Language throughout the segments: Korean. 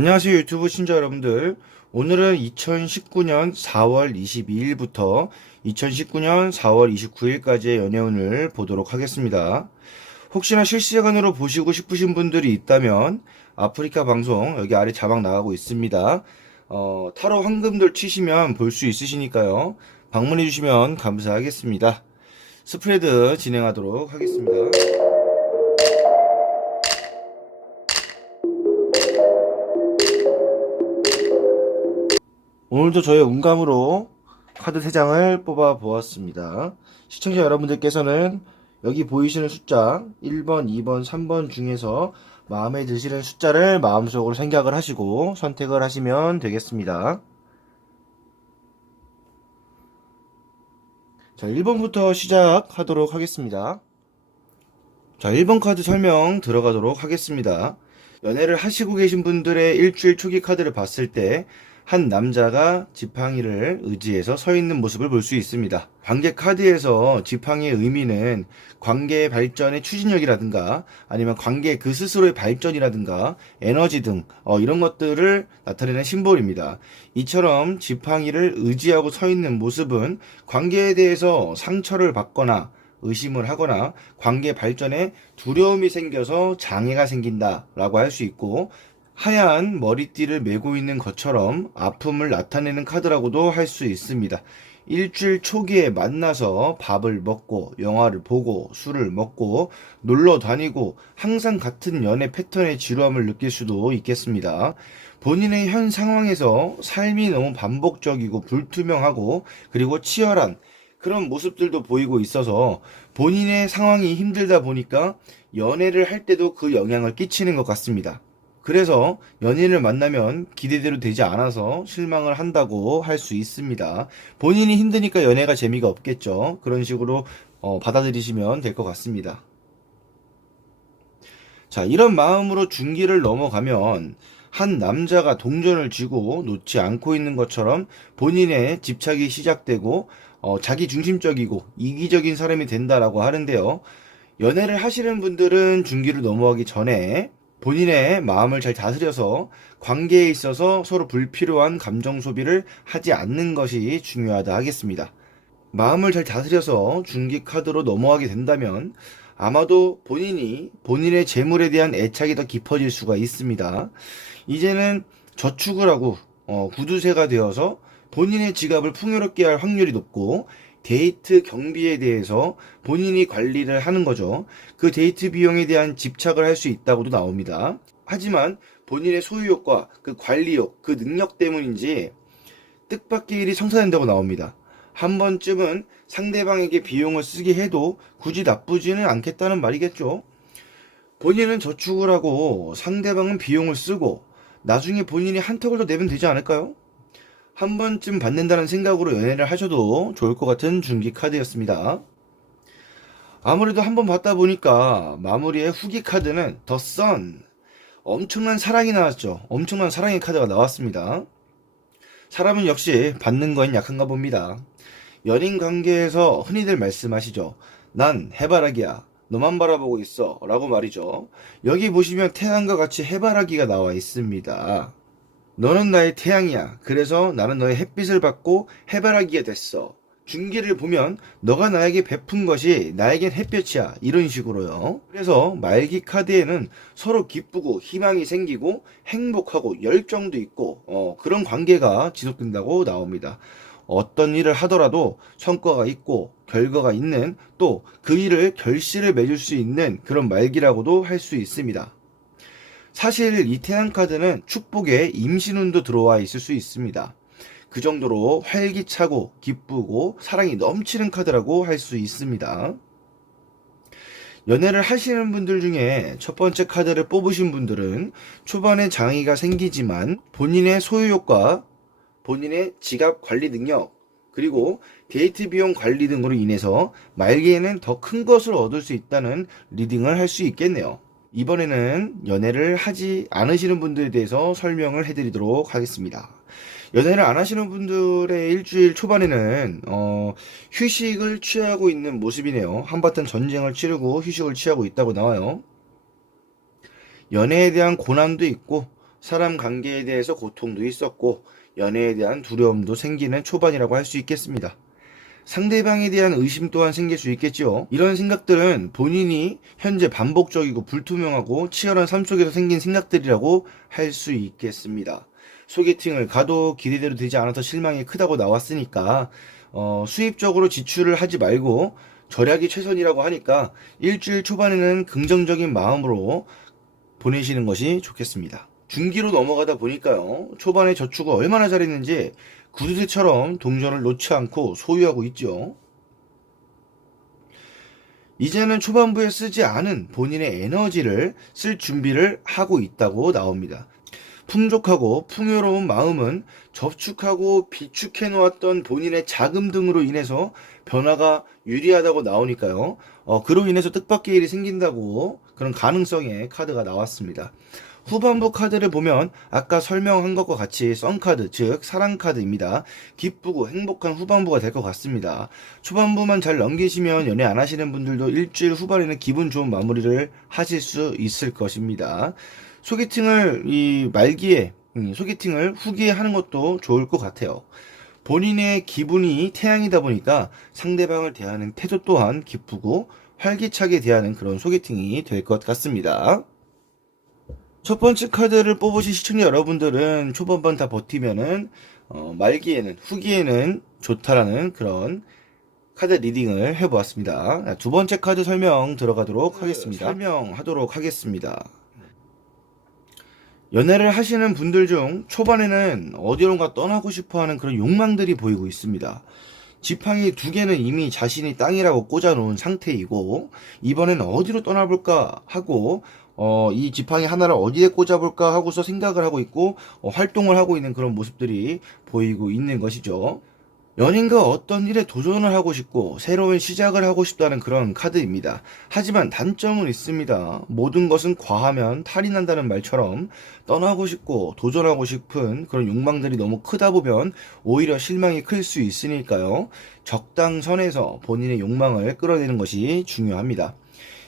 안녕하세요 유튜브 시청자 여러분들. 오늘은 2019년 4월 22일부터 2019년 4월 29일까지의 연애운을 보도록 하겠습니다. 혹시나 실시간으로 보시고 싶으신 분들이 있다면 아프리카 방송 여기 아래 자막 나가고 있습니다. 타로 황금돌 치시면 볼 수 있으시니까요. 방문해 주시면 감사하겠습니다. 스프레드 진행하도록 하겠습니다. 오늘도 저의 운감으로 카드 3장을 뽑아 보았습니다. 시청자 여러분들께서는 여기 보이시는 숫자 1번, 2번, 3번 중에서 마음에 드시는 숫자를 마음속으로 생각을 하시고 선택을 하시면 되겠습니다. 자, 1번부터 시작하도록 하겠습니다. 자, 1번 카드 설명 들어가도록 하겠습니다. 연애를 하시고 계신 분들의 일주일 초기 카드를 봤을 때 한 남자가 지팡이를 의지해서 서 있는 모습을 볼 수 있습니다. 관계 카드에서 지팡이의 의미는 관계의 발전의 추진력이라든가 아니면 관계 그 스스로의 발전이라든가 에너지 등 이런 것들을 나타내는 심볼입니다. 이처럼 지팡이를 의지하고 서 있는 모습은 관계에 대해서 상처를 받거나 의심을 하거나 관계 발전에 두려움이 생겨서 장애가 생긴다라고 할 수 있고, 하얀 머리띠를 메고 있는 것처럼 아픔을 나타내는 카드라고도 할 수 있습니다. 일주일 초기에 만나서 밥을 먹고 영화를 보고 술을 먹고 놀러 다니고 항상 같은 연애 패턴의 지루함을 느낄 수도 있겠습니다. 본인의 현 상황에서 삶이 너무 반복적이고 불투명하고 그리고 치열한 그런 모습들도 보이고 있어서 본인의 상황이 힘들다 보니까 연애를 할 때도 그 영향을 끼치는 것 같습니다. 그래서 연인을 만나면 기대대로 되지 않아서 실망을 한다고 할 수 있습니다. 본인이 힘드니까 연애가 재미가 없겠죠. 그런 식으로 받아들이시면 될 것 같습니다. 자, 이런 마음으로 중기를 넘어가면 한 남자가 동전을 쥐고 놓지 않고 있는 것처럼 본인의 집착이 시작되고 자기 중심적이고 이기적인 사람이 된다라고 하는데요. 연애를 하시는 분들은 중기를 넘어가기 전에 본인의 마음을 잘 다스려서 관계에 있어서 서로 불필요한 감정 소비를 하지 않는 것이 중요하다 하겠습니다. 마음을 잘 다스려서 중기 카드로 넘어가게 된다면 아마도 본인이 본인의 재물에 대한 애착이 더 깊어질 수가 있습니다. 이제는 저축을 하고 구두쇠가 되어서 본인의 지갑을 풍요롭게 할 확률이 높고, 데이트 경비에 대해서 본인이 관리를 하는 거죠. 그 데이트 비용에 대한 집착을 할 수 있다고도 나옵니다. 하지만 본인의 소유욕과 그 관리욕, 그 능력 때문인지 뜻밖의 일이 성사된다고 나옵니다. 한 번쯤은 상대방에게 비용을 쓰게 해도 굳이 나쁘지는 않겠다는 말이겠죠. 본인은 저축을 하고 상대방은 비용을 쓰고 나중에 본인이 한턱을 더 내면 되지 않을까요? 한 번쯤 받는다는 생각으로 연애를 하셔도 좋을 것 같은 중기 카드였습니다. 아무래도 한 번 받다 보니까 마무리의 후기 카드는 더 선. 엄청난 사랑이 나왔죠. 엄청난 사랑의 카드가 나왔습니다. 사람은 역시 받는 건 약한가 봅니다. 연인 관계에서 흔히들 말씀하시죠. 난 해바라기야. 너만 바라보고 있어. 라고 말이죠. 여기 보시면 태양과 같이 해바라기가 나와 있습니다. 너는 나의 태양이야. 그래서 나는 너의 햇빛을 받고 해바라기가 됐어. 중기를 보면 너가 나에게 베푼 것이 나에겐 햇볕이야. 이런 식으로요. 그래서 말기 카드에는 서로 기쁘고 희망이 생기고 행복하고 열정도 있고 그런 관계가 지속된다고 나옵니다. 어떤 일을 하더라도 성과가 있고 결과가 있는, 또 그 일을 결실을 맺을 수 있는 그런 말기라고도 할 수 있습니다. 사실 이 태양카드는 축복에 임신운도 들어와 있을 수 있습니다. 그 정도로 활기차고 기쁘고 사랑이 넘치는 카드라고 할 수 있습니다. 연애를 하시는 분들 중에 첫 번째 카드를 뽑으신 분들은 초반에 장애가 생기지만 본인의 소유욕과 본인의 지갑 관리 능력, 그리고 데이트 비용 관리 등으로 인해서 말기에는 더 큰 것을 얻을 수 있다는 리딩을 할 수 있겠네요. 이번에는 연애를 하지 않으시는 분들에 대해서 설명을 해드리도록 하겠습니다. 연애를 안 하시는 분들의 일주일 초반에는 휴식을 취하고 있는 모습이네요. 한바탕 전쟁을 치르고 휴식을 취하고 있다고 나와요. 연애에 대한 고난도 있고 사람 관계에 대해서 고통도 있었고 연애에 대한 두려움도 생기는 초반이라고 할 수 있겠습니다. 상대방에 대한 의심 또한 생길 수 있겠지요. 이런 생각들은 본인이 현재 반복적이고 불투명하고 치열한 삶 속에서 생긴 생각들이라고 할 수 있겠습니다. 소개팅을 가도 기대대로 되지 않아서 실망이 크다고 나왔으니까 수입적으로 지출을 하지 말고 절약이 최선이라고 하니까 일주일 초반에는 긍정적인 마음으로 보내시는 것이 좋겠습니다. 중기로 넘어가다 보니까요, 초반에 저축을 얼마나 잘했는지 구두쇠처럼 동전을 놓지 않고 소유하고 있죠. 이제는 초반부에 쓰지 않은 본인의 에너지를 쓸 준비를 하고 있다고 나옵니다. 풍족하고 풍요로운 마음은 저축하고 비축해 놓았던 본인의 자금 등으로 인해서 변화가 유리하다고 나오니까요. 그로 인해서 뜻밖의 일이 생긴다고 그런 가능성의 카드가 나왔습니다. 후반부 카드를 보면 아까 설명한 것과 같이 썬카드, 즉 사랑카드입니다. 기쁘고 행복한 후반부가 될 것 같습니다. 초반부만 잘 넘기시면 연애 안 하시는 분들도 일주일 후반에는 기분 좋은 마무리를 하실 수 있을 것입니다. 소개팅을 소개팅을 후기에 하는 것도 좋을 것 같아요. 본인의 기분이 태양이다 보니까 상대방을 대하는 태도 또한 기쁘고 활기차게 대하는 그런 소개팅이 될 것 같습니다. 첫 번째 카드를 뽑으신 시청자 여러분들은 초반반 다 버티면은 후기에는 좋다라는 그런 카드 리딩을 해보았습니다. 두 번째 카드 설명 들어가도록 하겠습니다. 설명하도록 하겠습니다. 연애를 하시는 분들 중 초반에는 어디론가 떠나고 싶어하는 그런 욕망들이 보이고 있습니다. 지팡이 두 개는 이미 자신이 땅이라고 꽂아놓은 상태이고 이번엔 어디로 떠나볼까 하고 이 지팡이 하나를 어디에 꽂아볼까 하고서 생각을 하고 있고 활동을 하고 있는 그런 모습들이 보이고 있는 것이죠. 연인과 어떤 일에 도전을 하고 싶고 새로운 시작을 하고 싶다는 그런 카드입니다. 하지만 단점은 있습니다. 모든 것은 과하면 탈이 난다는 말처럼 떠나고 싶고 도전하고 싶은 그런 욕망들이 너무 크다 보면 오히려 실망이 클 수 있으니까요. 적당선에서 본인의 욕망을 끌어내는 것이 중요합니다.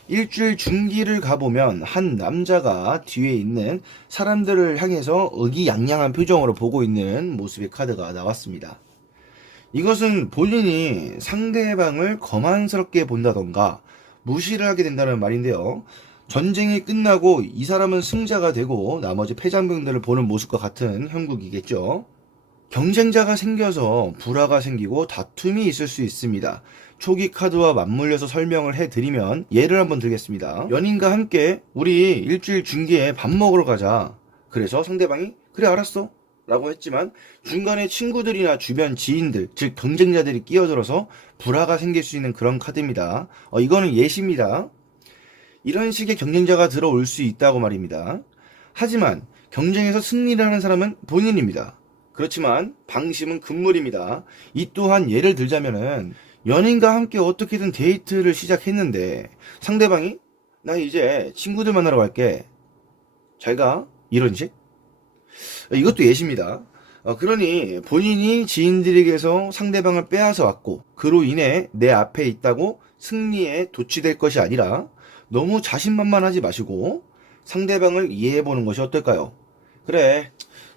일주일 중기를 가보면 한 남자가 뒤에 있는 사람들을 향해서 의기양양한 표정으로 보고 있는 모습의 카드가 나왔습니다. 이것은 본인이 상대방을 거만스럽게 본다던가 무시를 하게 된다는 말인데요. 전쟁이 끝나고 이 사람은 승자가 되고 나머지 패장병들을 보는 모습과 같은 형국이겠죠. 경쟁자가 생겨서 불화가 생기고 다툼이 있을 수 있습니다. 초기 카드와 맞물려서 설명을 해드리면 예를 한번 들겠습니다. 연인과 함께 우리 일주일 중기에 밥 먹으러 가자. 그래서 상대방이 그래 알았어 라고 했지만 중간에 친구들이나 주변 지인들, 즉 경쟁자들이 끼어들어서 불화가 생길 수 있는 그런 카드입니다. 이거는 예시입니다. 이런 식의 경쟁자가 들어올 수 있다고 말입니다. 하지만 경쟁에서 승리를 하는 사람은 본인입니다. 그렇지만 방심은 금물입니다. 이 또한 예를 들자면은 연인과 함께 어떻게든 데이트를 시작했는데 상대방이 나 이제 친구들 만나러 갈게. 잘 가. 이런 식? 이것도 예시입니다. 그러니 본인이 지인들에게서 상대방을 빼앗아 왔고 그로 인해 내 앞에 있다고 승리에 도취될 것이 아니라 너무 자신만만하지 마시고 상대방을 이해해보는 것이 어떨까요? 그래,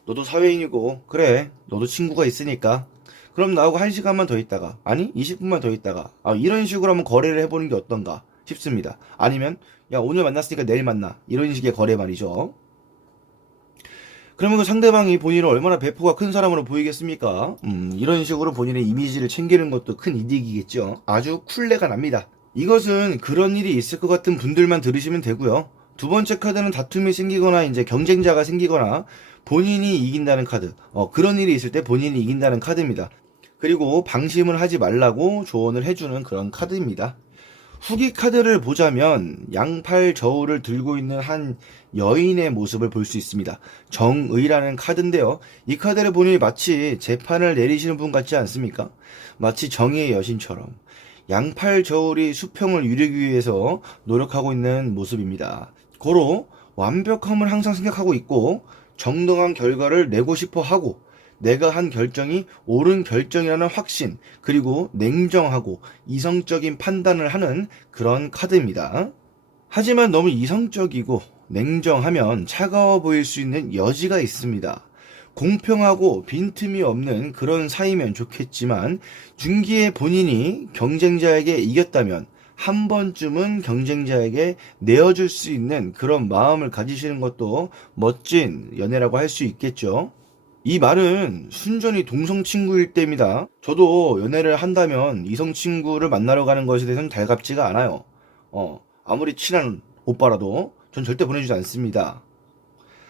너도 사회인이고 그래, 너도 친구가 있으니까 그럼 나하고 1시간만 더 있다가 아니 20분만 더 있다가 이런 식으로 한번 거래를 해보는 게 어떤가 싶습니다. 아니면 야 오늘 만났으니까 내일 만나 이런 식의 거래 말이죠. 그러면 그 상대방이 본인을 얼마나 배포가 큰 사람으로 보이겠습니까? 이런 식으로 본인의 이미지를 챙기는 것도 큰 이득이겠죠. 아주 쿨레가 납니다. 이것은 그런 일이 있을 것 같은 분들만 들으시면 되고요. 두 번째 카드는 다툼이 생기거나 이제 경쟁자가 생기거나 본인이 이긴다는 카드. 그런 일이 있을 때 본인이 이긴다는 카드입니다. 그리고 방심을 하지 말라고 조언을 해주는 그런 카드입니다. 후기 카드를 보자면 양팔 저울을 들고 있는 한 여인의 모습을 볼 수 있습니다. 정의라는 카드인데요. 이 카드를 보니 마치 재판을 내리시는 분 같지 않습니까? 마치 정의의 여신처럼 양팔 저울이 수평을 이루기 위해서 노력하고 있는 모습입니다. 고로 완벽함을 항상 생각하고 있고 정당한 결과를 내고 싶어 하고 내가 한 결정이 옳은 결정이라는 확신, 그리고 냉정하고 이성적인 판단을 하는 그런 카드입니다. 하지만 너무 이성적이고 냉정하면 차가워 보일 수 있는 여지가 있습니다. 공평하고 빈틈이 없는 그런 사이면 좋겠지만 중기에 본인이 경쟁자에게 이겼다면 한 번쯤은 경쟁자에게 내어줄 수 있는 그런 마음을 가지시는 것도 멋진 연애라고 할 수 있겠죠. 이 말은 순전히 동성 친구일 때입니다. 저도 연애를 한다면 이성 친구를 만나러 가는 것에 대해서는 달갑지가 않아요. 아무리 친한 오빠라도 전 절대 보내주지 않습니다.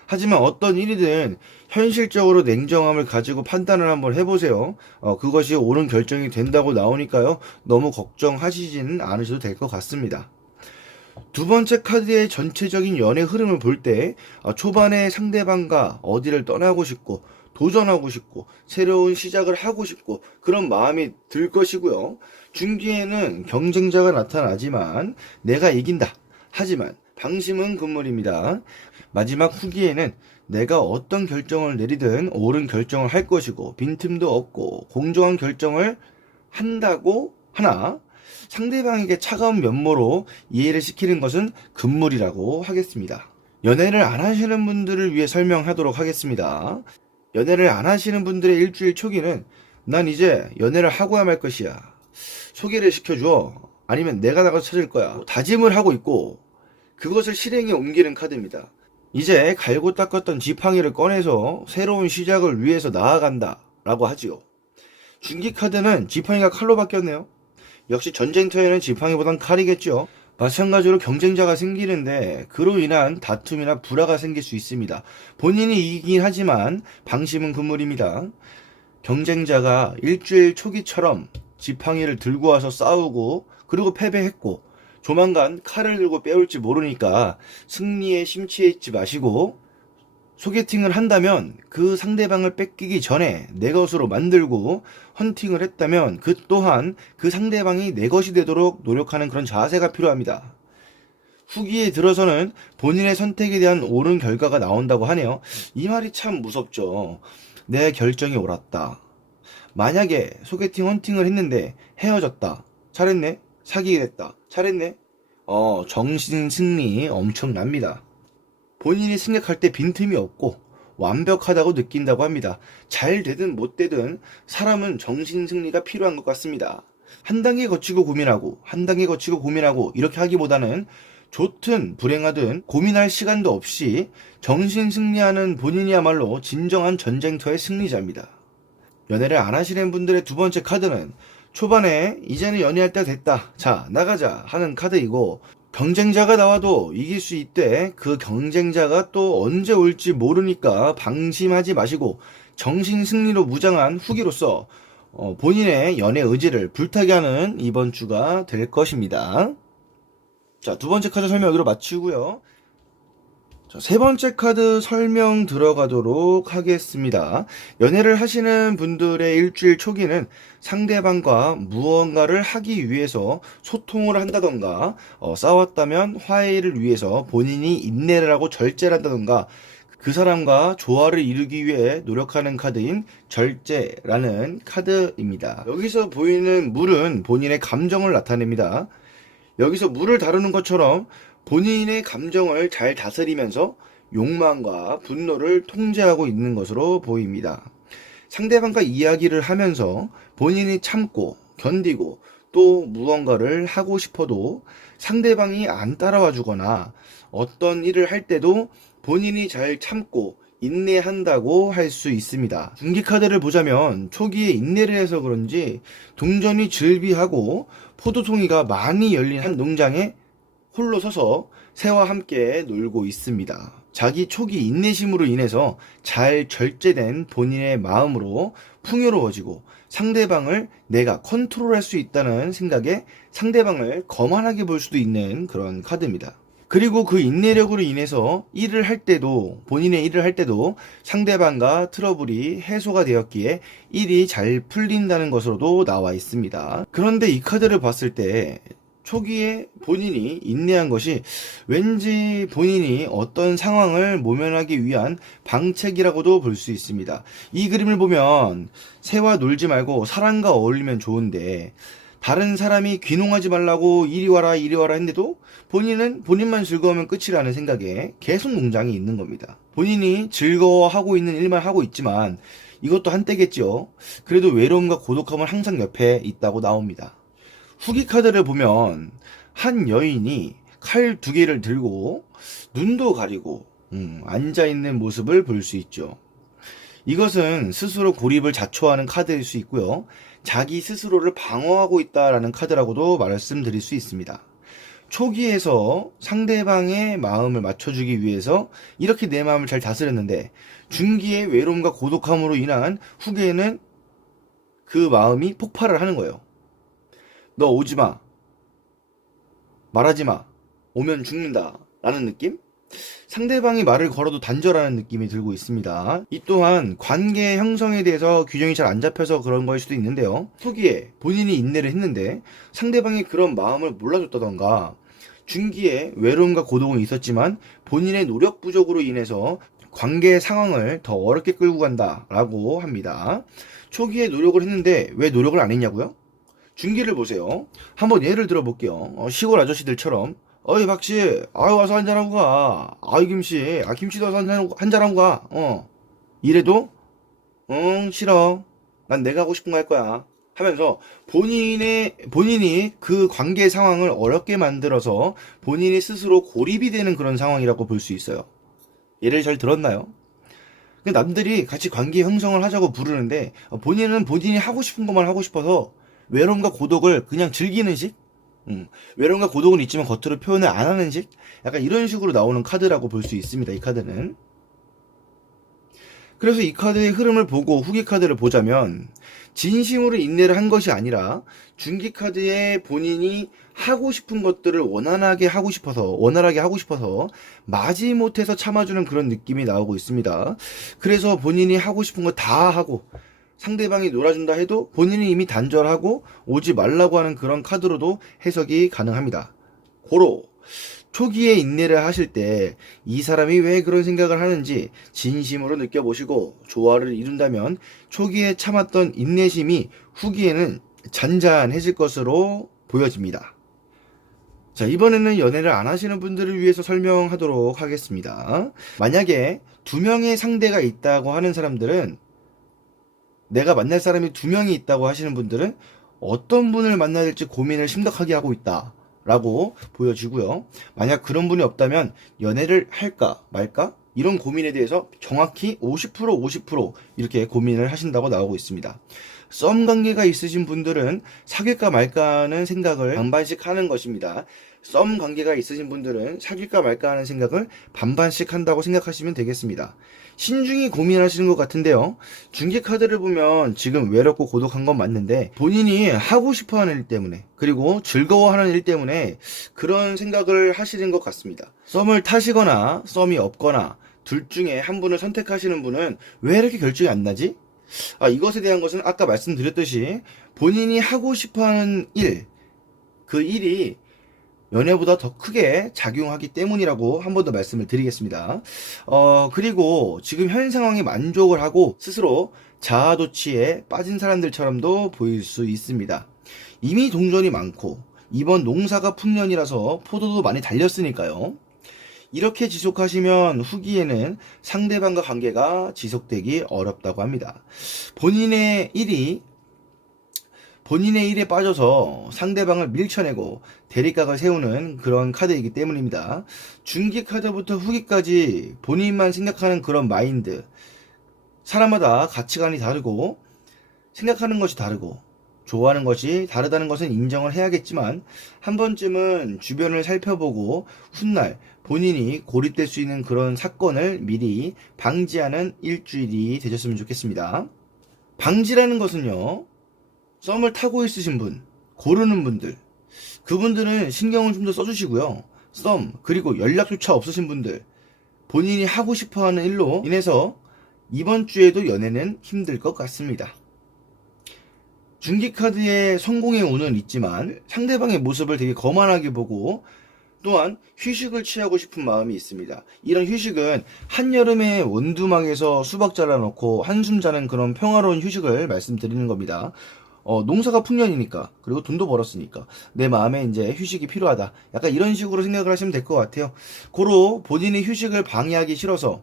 하지만 어떤 일이든 현실적으로 냉정함을 가지고 판단을 한번 해보세요. 그것이 옳은 결정이 된다고 나오니까요. 너무 걱정하시지는 않으셔도 될 것 같습니다. 두 번째 카드의 전체적인 연애 흐름을 볼 때 초반에 상대방과 어디를 떠나고 싶고 도전하고 싶고 새로운 시작을 하고 싶고 그런 마음이 들 것이고요. 중기에는 경쟁자가 나타나지만 내가 이긴다. 하지만 방심은 금물입니다. 마지막 후기에는 내가 어떤 결정을 내리든 옳은 결정을 할 것이고 빈틈도 없고 공정한 결정을 한다고 하나 상대방에게 차가운 면모로 이해를 시키는 것은 금물이라고 하겠습니다. 연애를 안 하시는 분들을 위해 설명하도록 하겠습니다. 연애를 안 하시는 분들의 일주일 초기는 난 이제 연애를 하고야 말 것이야. 소개를 시켜줘. 아니면 내가 나가서 찾을 거야. 다짐을 하고 있고 그것을 실행에 옮기는 카드입니다. 이제 갈고 닦았던 지팡이를 꺼내서 새로운 시작을 위해서 나아간다 라고 하지요. 중기 카드는 지팡이가 칼로 바뀌었네요. 역시 전쟁터에는 지팡이보단 칼이겠죠. 마찬가지로 경쟁자가 생기는데 그로 인한 다툼이나 불화가 생길 수 있습니다. 본인이 이기긴 하지만 방심은 금물입니다. 경쟁자가 일주일 초기처럼 지팡이를 들고 와서 싸우고 그리고 패배했고 조만간 칼을 들고 빼올지 모르니까 승리에 심취해 있지 마시고 소개팅을 한다면 그 상대방을 뺏기기 전에 내 것으로 만들고 헌팅을 했다면 그 또한 그 상대방이 내 것이 되도록 노력하는 그런 자세가 필요합니다. 후기에 들어서는 본인의 선택에 대한 옳은 결과가 나온다고 하네요. 이 말이 참 무섭죠. 내 결정이 옳았다. 만약에 소개팅 헌팅을 했는데 헤어졌다. 잘했네. 사귀게 됐다. 잘했네. 정신 승리 엄청납니다. 본인이 생각할 때 빈틈이 없고 완벽하다고 느낀다고 합니다. 잘 되든 못 되든 사람은 정신 승리가 필요한 것 같습니다. 한 단계 거치고 고민하고 한 단계 거치고 고민하고 이렇게 하기보다는 좋든 불행하든 고민할 시간도 없이 정신 승리하는 본인이야말로 진정한 전쟁터의 승리자입니다. 연애를 안 하시는 분들의 두 번째 카드는 초반에 이제는 연애할 때가 됐다. 자, 나가자 하는 카드이고 경쟁자가 나와도 이길 수 있대. 그 경쟁자가 또 언제 올지 모르니까 방심하지 마시고 정신 승리로 무장한 후기로서 본인의 연애 의지를 불타게 하는 이번 주가 될 것입니다. 자, 두 번째 카드 설명 여기로 마치고요. 자, 세 번째 카드 설명 들어가도록 하겠습니다. 연애를 하시는 분들의 일주일 초기는 상대방과 무언가를 하기 위해서 소통을 한다던가 싸웠다면 화해를 위해서 본인이 인내를 하고 절제를 한다던가 그 사람과 조화를 이루기 위해 노력하는 카드인 절제라는 카드입니다. 여기서 보이는 물은 본인의 감정을 나타냅니다. 여기서 물을 다루는 것처럼 본인의 감정을 잘 다스리면서 욕망과 분노를 통제하고 있는 것으로 보입니다. 상대방과 이야기를 하면서 본인이 참고 견디고 또 무언가를 하고 싶어도 상대방이 안 따라와 주거나 어떤 일을 할 때도 본인이 잘 참고 인내한다고 할 수 있습니다. 중기 카드를 보자면 초기에 인내를 해서 그런지 동전이 즐비하고 포도송이가 많이 열린 한 농장에 홀로 서서 새와 함께 놀고 있습니다. 자기 초기 인내심으로 인해서 잘 절제된 본인의 마음으로 풍요로워지고 상대방을 내가 컨트롤할 수 있다는 생각에 상대방을 거만하게 볼 수도 있는 그런 카드입니다. 그리고 그 인내력으로 인해서 일을 할 때도 본인의 일을 할 때도 상대방과 트러블이 해소가 되었기에 일이 잘 풀린다는 것으로도 나와 있습니다. 그런데 이 카드를 봤을 때 초기에 본인이 인내한 것이 왠지 본인이 어떤 상황을 모면하기 위한 방책이라고도 볼 수 있습니다. 이 그림을 보면 새와 놀지 말고 사람과 어울리면 좋은데 다른 사람이 귀농하지 말라고 이리 와라 이리 와라 했는데도 본인은 본인만 즐거우면 끝이라는 생각에 계속 농장에 있는 겁니다. 본인이 즐거워하고 있는 일만 하고 있지만 이것도 한때겠죠. 그래도 외로움과 고독함은 항상 옆에 있다고 나옵니다. 후기 카드를 보면 한 여인이 칼 2개를 들고 눈도 가리고 앉아있는 모습을 볼 수 있죠. 이것은 스스로 고립을 자초하는 카드일 수 있고요. 자기 스스로를 방어하고 있다라는 카드라고도 말씀드릴 수 있습니다. 초기에서 상대방의 마음을 맞춰주기 위해서 이렇게 내 마음을 잘 다스렸는데 중기의 외로움과 고독함으로 인한 후기에는 그 마음이 폭발을 하는 거예요. 너 오지마, 말하지마, 오면 죽는다 라는 느낌? 상대방이 말을 걸어도 단절하는 느낌이 들고 있습니다. 이 또한 관계 형성에 대해서 균형이 잘 안 잡혀서 그런 거일 수도 있는데요. 초기에 본인이 인내를 했는데 상대방이 그런 마음을 몰라줬다던가 중기에 외로움과 고독은 있었지만 본인의 노력 부족으로 인해서 관계 상황을 더 어렵게 끌고 간다라고 합니다. 초기에 노력을 했는데 왜 노력을 안 했냐고요? 중기를 보세요. 한번 예를 들어 볼게요. 시골 아저씨들처럼 어이 박씨, 와서 한잔하고 가. 김씨, 김씨도 와서 한잔하고 가. 이래도 응 싫어. 난 내가 하고 싶은 거 할 거야. 하면서 본인이 그 관계 상황을 어렵게 만들어서 본인이 스스로 고립이 되는 그런 상황이라고 볼 수 있어요. 예를 잘 들었나요? 남들이 같이 관계 형성을 하자고 부르는데 본인은 본인이 하고 싶은 것만 하고 싶어서 외로움과 고독을 그냥 즐기는 식? 외로움과 고독은 있지만 겉으로 표현을 안 하는 식? 약간 이런 식으로 나오는 카드라고 볼 수 있습니다. 이 카드는. 그래서 이 카드의 흐름을 보고 후기 카드를 보자면 진심으로 인내를 한 것이 아니라 중기 카드에 본인이 하고 싶은 것들을 원활하게 하고 싶어서 마지못해서 참아주는 그런 느낌이 나오고 있습니다. 그래서 본인이 하고 싶은 거 다 하고 상대방이 놀아준다 해도 본인이 이미 단절하고 오지 말라고 하는 그런 카드로도 해석이 가능합니다. 고로 초기에 인내를 하실 때 이 사람이 왜 그런 생각을 하는지 진심으로 느껴보시고 조화를 이룬다면 초기에 참았던 인내심이 후기에는 잔잔해질 것으로 보여집니다. 자, 이번에는 연애를 안 하시는 분들을 위해서 설명하도록 하겠습니다. 만약에 2명의 상대가 있다고 하는 사람들은, 내가 만날 사람이 2명이 있다고 하시는 분들은 어떤 분을 만나야 될지 고민을 심각하게 하고 있다 라고 보여지고요. 만약 그런 분이 없다면 연애를 할까 말까 이런 고민에 대해서 정확히 50% 이렇게 고민을 하신다고 나오고 있습니다. 썸 관계가 있으신 분들은 사귈까 말까 하는 생각을 반반씩 하는 것입니다. 썸 관계가 있으신 분들은 사귈까 말까 하는 생각을 반반씩 한다고 생각하시면 되겠습니다. 신중히 고민하시는 것 같은데요. 중개 카드를 보면 지금 외롭고 고독한 건 맞는데 본인이 하고 싶어하는 일 때문에 그리고 즐거워하는 일 때문에 그런 생각을 하시는 것 같습니다. 썸을 타시거나 썸이 없거나 둘 중에 한 분을 선택하시는 분은 왜 이렇게 결정이 안 나지? 이것에 대한 것은 아까 말씀드렸듯이 본인이 하고 싶어하는 일, 그 일이 연애보다 더 크게 작용하기 때문이라고 한 번 더 말씀을 드리겠습니다. 그리고 지금 현 상황에 만족을 하고 스스로 자아도취에 빠진 사람들처럼도 보일 수 있습니다. 이미 동전이 많고 이번 농사가 풍년이라서 포도도 많이 달렸으니까요. 이렇게 지속하시면 후기에는 상대방과 관계가 지속되기 어렵다고 합니다. 본인의 일에 빠져서 상대방을 밀쳐내고 대립각을 세우는 그런 카드이기 때문입니다. 중기 카드부터 후기까지 본인만 생각하는 그런 마인드, 사람마다 가치관이 다르고 생각하는 것이 다르고 좋아하는 것이 다르다는 것은 인정을 해야겠지만 한 번쯤은 주변을 살펴보고 훗날 본인이 고립될 수 있는 그런 사건을 미리 방지하는 일주일이 되셨으면 좋겠습니다. 방지라는 것은요, 썸을 타고 있으신 분, 고르는 분들, 그분들은 신경을 좀 더 써주시고요. 썸, 그리고 연락조차 없으신 분들, 본인이 하고 싶어하는 일로 인해서 이번 주에도 연애는 힘들 것 같습니다. 중기카드에 성공의 운은 있지만 상대방의 모습을 되게 거만하게 보고 또한 휴식을 취하고 싶은 마음이 있습니다. 이런 휴식은 한여름에 원두막에서 수박 잘라놓고 한숨 자는 그런 평화로운 휴식을 말씀드리는 겁니다. 농사가 풍년이니까, 그리고 돈도 벌었으니까, 내 마음에 이제 휴식이 필요하다. 약간 이런 식으로 생각을 하시면 될 것 같아요. 고로 본인이 휴식을 방해하기 싫어서,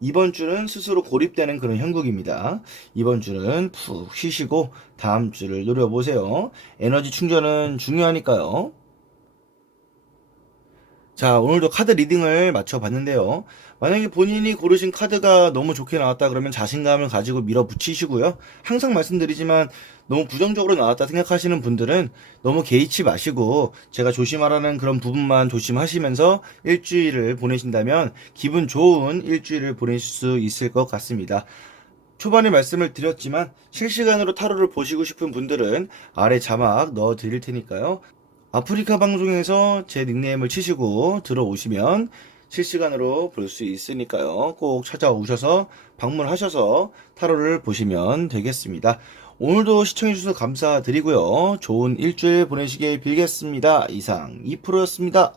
이번 주는 스스로 고립되는 그런 형국입니다. 이번 주는 푹 쉬시고, 다음 주를 노려보세요. 에너지 충전은 중요하니까요. 자, 오늘도 카드 리딩을 맞춰봤는데요. 만약에 본인이 고르신 카드가 너무 좋게 나왔다 그러면 자신감을 가지고 밀어붙이시고요. 항상 말씀드리지만 너무 부정적으로 나왔다 생각하시는 분들은 너무 개의치 마시고 제가 조심하라는 그런 부분만 조심하시면서 일주일을 보내신다면 기분 좋은 일주일을 보내실 수 있을 것 같습니다. 초반에 말씀을 드렸지만 실시간으로 타로를 보시고 싶은 분들은 아래 자막 넣어 드릴 테니까요. 아프리카 방송에서 제 닉네임을 치시고 들어오시면 실시간으로 볼 수 있으니까요. 꼭 찾아오셔서 방문하셔서 타로를 보시면 되겠습니다. 오늘도 시청해주셔서 감사드리고요. 좋은 일주일 보내시길 빌겠습니다. 이상 2%였습니다.